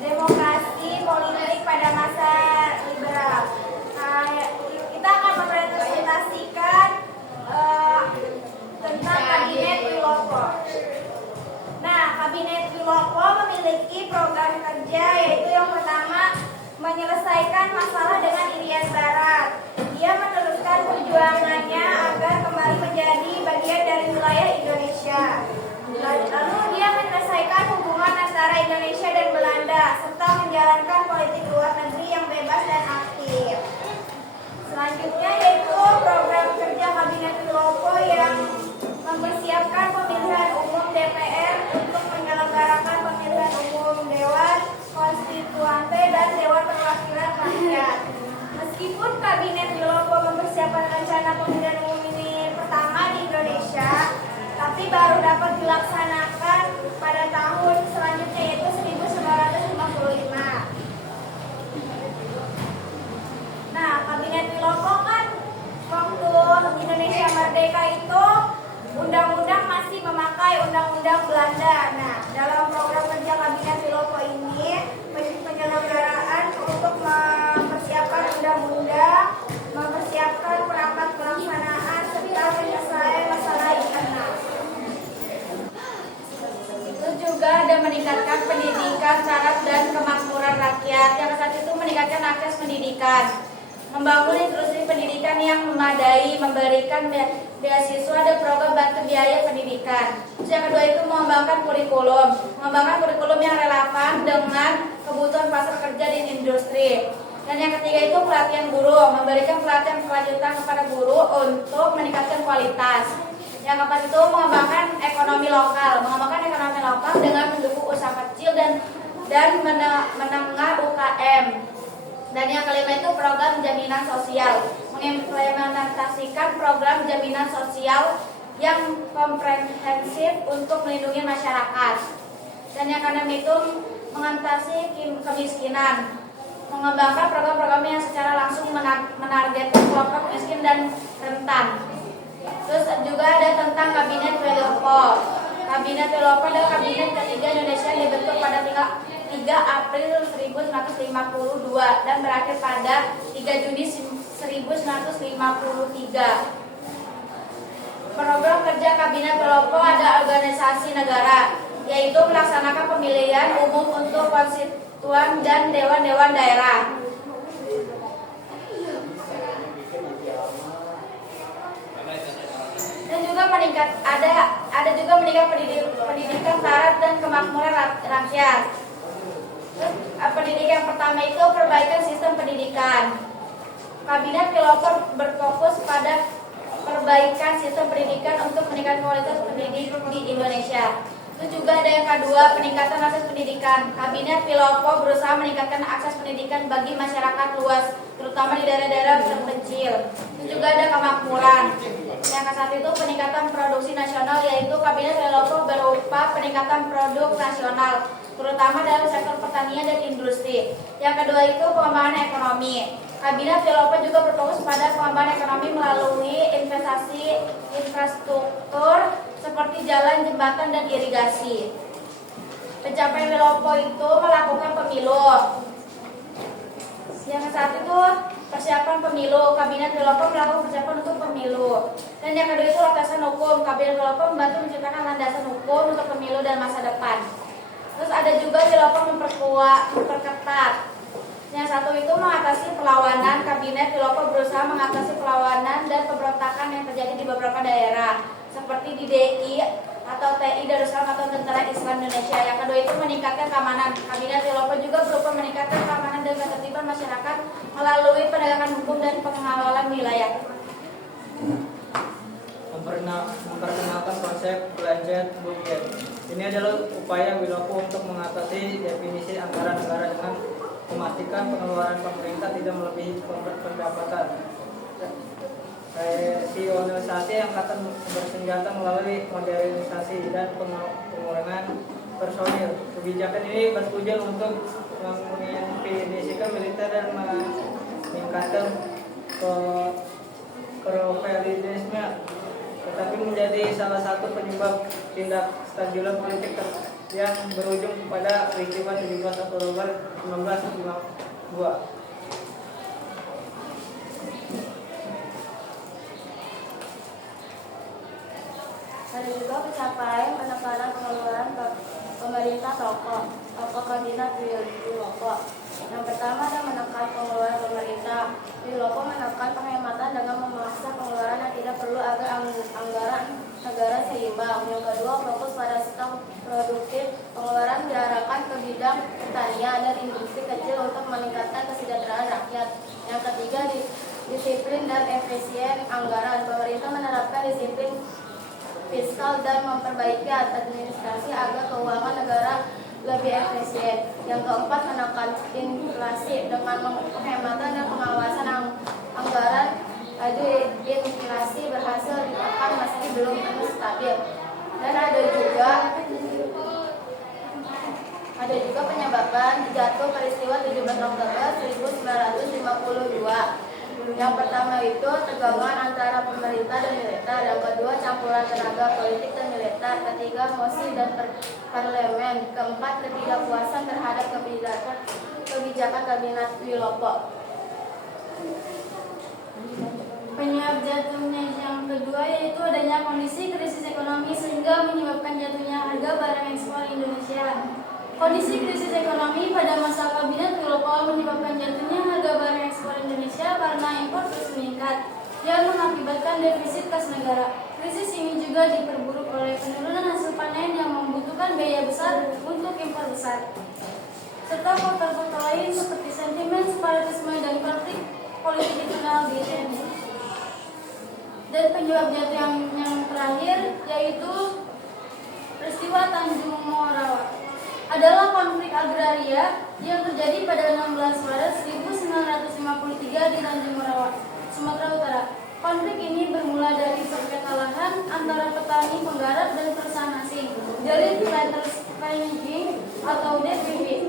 demokrasi politik pada masa liberal. Nah, kita akan mempresentasikan tentang Kabinet Wilopo. Nah, Kabinet Wilopo memiliki program kerja, yaitu yang pertama, menyelesaikan masalah dengan Irian Barat. Dia meneruskan perjuangannya agar kembali menjadi bagian dari wilayah Indonesia. Lalu dia menyelesaikan hubungan antara Indonesia dan Belanda, serta menjalankan politik luar negeri yang bebas dan aktif. Selanjutnya yaitu program kerja Kabinet Wilopo yang mempersiapkan pemilihan umum DPR untuk menyelenggarakan pemilihan umum Dewan Konstituante dan Dewan Perwakilan Rakyat. Meskipun Kabinet Wilopo mempersiapkan rencana pemilihan umum ini pertama di Indonesia, tapi baru dapat dilaksanakan pada tahun selanjutnya, yaitu 1955. Nah, Kabinet Wilopo kan waktu Indonesia merdeka itu undang-undang masih memakai undang-undang Belanda. Nah, dalam program kerja Kabinet Wilopo ini penyelenggaraan untuk mempersiapkan undang-undang, mempersiapkan perangkat pelaksanaan, serta penyelesaian masalah internal. Itu juga ada meningkatkan pendidikan, syarat dan kemakmuran rakyat. Yang satu itu meningkatkan akses pendidikan, membangun industri pendidikan yang memadai, memberikan beasiswa dan program bantu biaya pendidikan. Yang kedua itu mengembangkan kurikulum yang relevan dengan kebutuhan pasar kerja dan industri. Dan yang ketiga itu pelatihan guru, memberikan pelatihan kelanjutan kepada guru untuk meningkatkan kualitas. Yang keempat itu mengembangkan ekonomi lokal dengan mendukung usaha kecil dan menengah UKM. Dan yang kelima itu program jaminan sosial, mengimplementasikan program jaminan sosial yang komprehensif untuk melindungi masyarakat. Dan yang keenam itu mengatasi kemiskinan, mengembangkan program-program yang secara langsung menargetkan kelompok miskin dan rentan. Terus juga ada tentang Kabinet Wilopo. Kabinet Wilopo adalah kabinet ketiga Indonesia yang dibentuk pada 3 April 1952 dan berakhir pada 3 Juni 1953. Program kerja Kabinet Wilopo ada organisasi negara, yaitu melaksanakan pemilihan umum untuk konstituen dan dewan-dewan daerah. Dan juga ada juga meningkat pendidikan, syarat dan kemakmuran rakyat. Pendidikan pertama itu perbaikan sistem pendidikan. Kabinet Wilopo berfokus pada perbaikan sistem pendidikan untuk meningkatkan kualitas pendidik di Indonesia. Itu juga ada yang kedua, peningkatan akses pendidikan. Kabinet Wilopo berusaha meningkatkan akses pendidikan bagi masyarakat luas, terutama di daerah-daerah terpencil. Itu juga ada kemakmuran. Yang ke satu itu peningkatan produksi nasional, yaitu Kabinet Wilopo berupa peningkatan produk nasional, terutama dalam sektor pertanian dan industri. Yang kedua itu pengembangan ekonomi. Kabinet Wilopo juga berfokus pada pengembangan ekonomi melalui investasi infrastruktur seperti jalan, jembatan, dan irigasi. Pencapaian Wilopo itu melakukan pemilu. Yang satu itu persiapan pemilu. Kabinet Wilopo melakukan persiapan untuk pemilu. Dan yang kedua itu landasan hukum. Kabinet Wilopo membantu menciptakan landasan hukum untuk pemilu dan masa depan. Terus ada juga Wilopo memperketat. Yang satu itu mengatasi perlawanan. Kabinet Wilopo berusaha mengatasi perlawanan dan pemberontakan yang terjadi di beberapa daerah, seperti di DI atau TI Darussalam atau Tentara Islam Indonesia. Yang kedua itu meningkatkan keamanan. Kabinet Wilopo juga berupa meningkatkan keamanan dan ketertiban masyarakat melalui penegakan hukum dan pengawalan wilayah. Memperkenalkan konsep belanja budget. Ini adalah upaya Wilopo untuk mengatasi definisi anggaran negara dengan memastikan pengeluaran pemerintah tidak melebihi pendapatan. Rasionalisasi angkatan bersenjata melalui modernisasi dan pengurangan personil. Kebijakan ini bertujuan untuk mengintimidasikan militer dan meningkatkan profesionalisme, tetapi menjadi salah satu penyebab tindak stabilan politik yang berujung pada peristiwa 17 Oktober 1952. Ada juga pencapaian penekanan pengeluaran pemerintah tokoh kabinet Wilopo. Yang pertama adalah menekan pengeluaran pemerintah. Wilopo menekan penghematan dengan memaksa pengeluaran yang tidak perlu agar anggaran negara seimbang. Yang kedua, fokus pada stok produktif. Pengeluaran diarahkan ke bidang pertanian dan industri kecil untuk meningkatkan kesejahteraan rakyat. Yang ketiga, disiplin dan efisien anggaran. Pemerintah menerapkan disiplin fiskal dan memperbaiki administrasi agar keuangan negara lebih efisien. Yang keempat, menekan inflasi dengan penghematan dan pengawasan anggaran. Inflasi berhasil ditekan meski belum stabil. Dan ada juga penyebabkan jatuh peristiwa 17 Oktober 1952. Yang pertama itu tegangnya antara pemerintah dan militer. Yang kedua, campuran tenaga politik dan militer. Ketiga, mosi dan parlemen. Keempat, ketidakpuasan terhadap kebijakan kabinet Wilopo. Penyebab jatuhnya yang kedua yaitu adanya kondisi krisis ekonomi sehingga menyebabkan jatuhnya harga barang ekspor Indonesia. Kondisi krisis ekonomi pada masa kabinet Wilopo menyebabkan jatuhnya harga barang ekspor Indonesia karena impor terus meningkat yang mengakibatkan defisit kas negara. Krisis ini juga diperburuk oleh penurunan hasil panen yang membutuhkan biaya besar untuk impor besar, serta faktor-faktor lain seperti sentimen separatisme dan konflik politik internal di TNI. Dan penyebab jatuh yang terakhir yaitu peristiwa Tanjung Morawa adalah konflik agraria yang terjadi pada 16 Maret 1953 di Tanjung Morawa, Sumatera Utara. Konflik ini bermula dari sengketa lahan antara petani penggarap dan perusahaan asing dari Platers Vanillin atau DPV